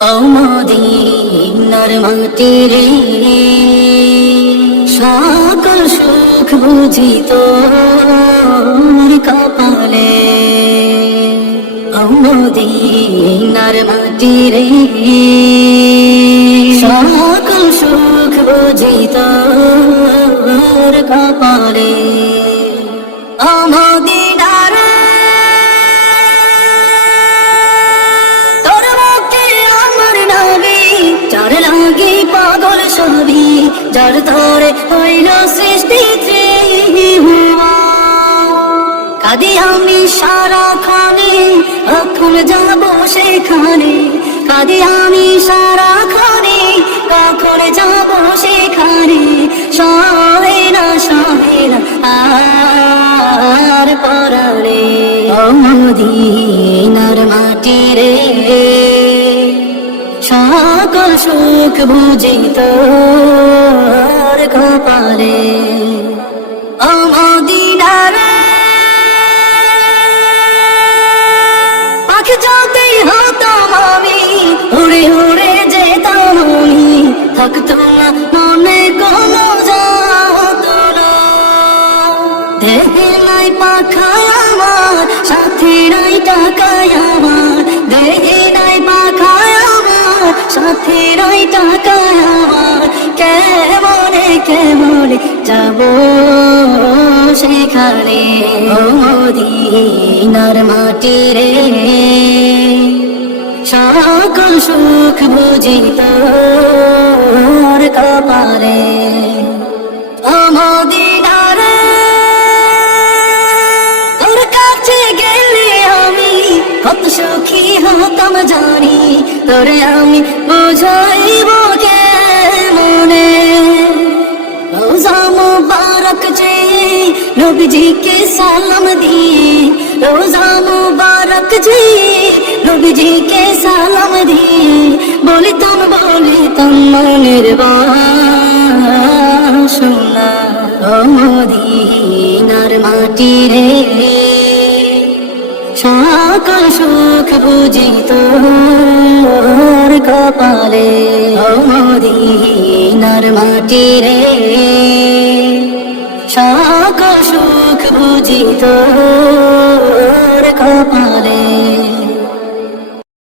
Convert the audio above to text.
মদিনার মাটি রে সকল সুখ বুঝি তোর কপালে। মদিনার মাটি রে সকল সুখ বুঝি তোর কপালে। মদিনার পাগল সবই যার ধরে হইল সৃষ্টি কাঁদি আমি সারাখানে, কখন যাব সেখানে। কাঁদি আমি সারাখানে, কখন যাব সেখানে। সহে না আর পরাণে। মদিনার মাটি রে সকল সুখ বুঝি তোর কপালে। মদিনার পাখি যতই হতাম আমি, উড়ে উড়ে যেতাম আমি। থাকতো না মনে কোনো যাতনা, দেহে নাই পাখায় আমার, সাথে নাই টাকায় আমার। দেহে নাই পাখায় আমার, সাথে নাই টাকায় আমার। কেমনে কেমনে যাব সেখানে। মদিনার মাটি রে সকল সুখ বুঝি তোর কপালে। মদিনার তোর কাছে গেলে আমি কত সুখী হতাম জানি। তোরে আমি বুঝাইব কেমনে। রোজা মুবারক যে নবীজিকে সালাম দিয়ে, রোজা মুবারক যে নবীজিকে সালাম দিয়ে বলিতাম মনের বাসনা। মদিনার মাটি রে সকল সুখ বুঝি তোর কপালে। মদিনার মাটি রে সকল সুখ বুঝি তোর কপালে।